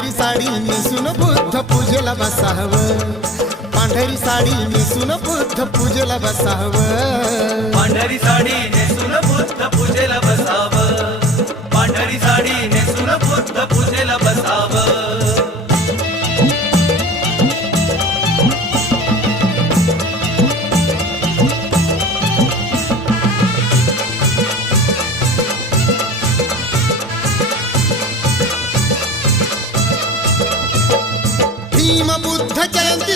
पांढरी साडी नेसून बुद्ध पूजेला बसावं, पांढरी साडी नेसून बुद्ध पूजेला बसावं, पांढरी साडी नेसून बुद्ध पूजेला बसावं, पांढरी साडी नेसून बुद्ध पूजेला बसावं. भीम बुद्ध जयंती